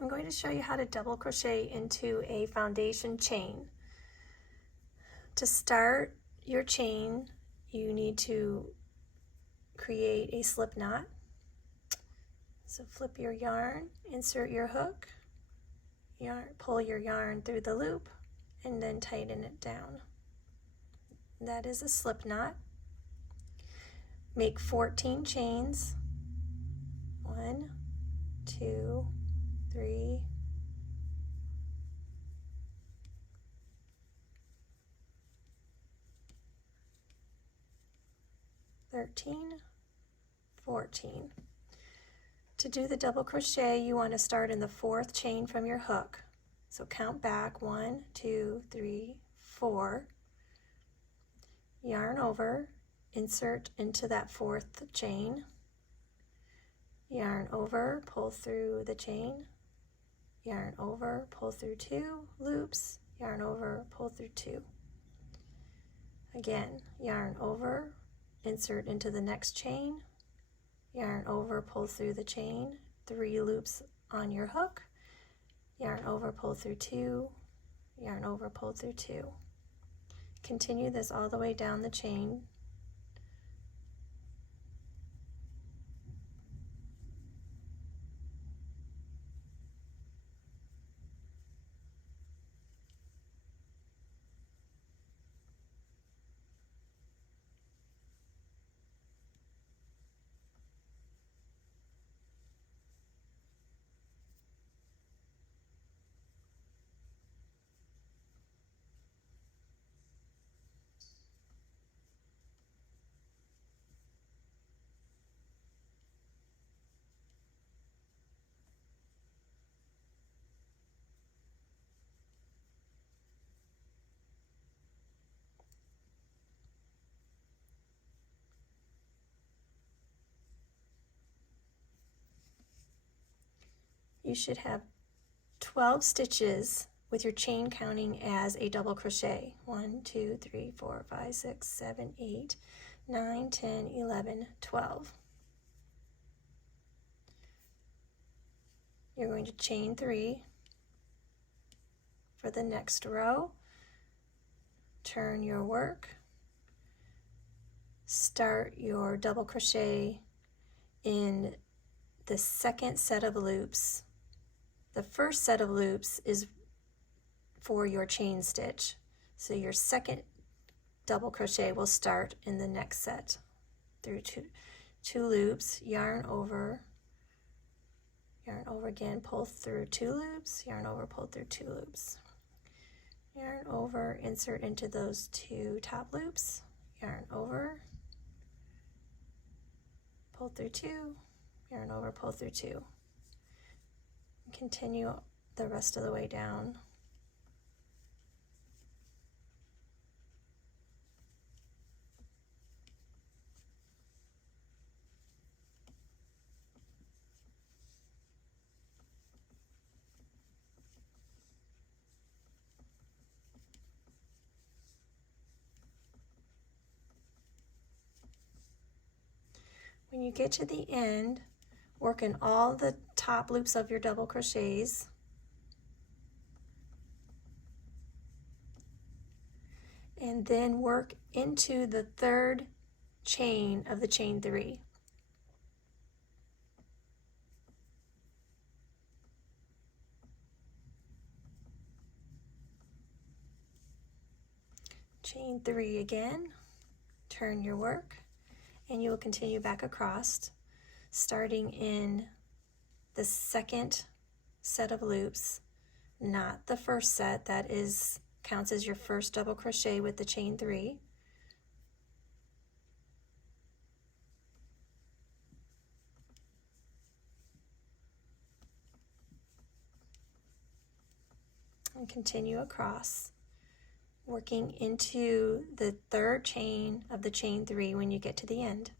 I'm going to show you how to double crochet into a foundation chain. To start your chain, you need to create a slip knot. So flip your yarn, insert your hook, pull your yarn through the loop, and then tighten it down. That is a slip knot. Make 14 chains. 1, 2, 3, 13, 14. To do the double crochet, you want to start in the 4th chain from your hook. So count back 1, 2, 3, 4. Yarn over, insert into that 4th chain. Yarn over, pull through the chain. Yarn over, pull through 2 loops. Yarn over, pull through 2. Again, yarn over, insert into the next chain. Yarn over, pull through the chain, 3 loops on your hook. Yarn over, pull through 2. Yarn over, pull through 2. Continue this all the way down the chain. You should have 12 stitches with your chain counting as a double crochet. 1, 2, 3, 4, 5, 6, 7, 8, 9, 10, 11, 12. You're going to chain 3 for the next row. Turn your work. Start your double crochet in the 2nd set of loops. The 1st set of loops is for your chain stitch. So your 2nd double crochet will start in the next set through two loops, yarn over again, pull through 2 loops, yarn over, pull through 2 loops. Yarn over, insert into those 2 top loops, yarn over, pull through 2, yarn over, pull through 2. Continue the rest of the way down. When you get to the end, work in all the top loops of your double crochets. And then work into the 3rd chain of the chain 3. Chain 3 again, turn your work, and you will continue back across, starting in the 2nd set of loops, not the 1st set. That counts as your 1st double crochet with the chain 3. And continue across, working into the 3rd chain of the chain 3 when you get to the end.